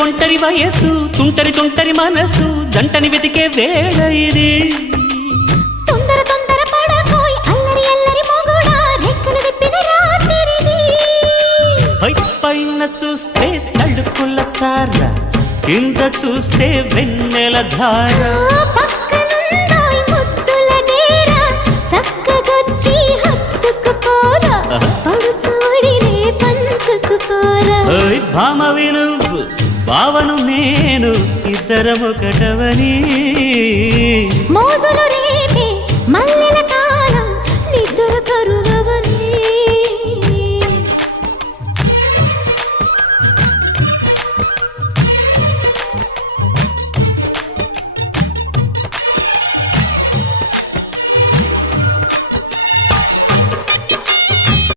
ఒంటరి వయస్సు తుంటరి తుంటరి మనసు జంటని వెతికే వేళ ఇది తొందర తొందర పడకోయ్ అల్లరి అల్లరి మొగుడా రెక్కలు విప్పిన రాత్రిది పైన చూస్తే తడుకుల తార కింద చూస్తే వెన్నెల ధార పక్కనుందోయ్ ముద్దుల డేరా చక్కగొచ్చి హత్తుకుపోరా పడుచోడినే పంచుకుపోరా భామ విలువు భావను నేను ఇద్దరమొకటవని మోజులు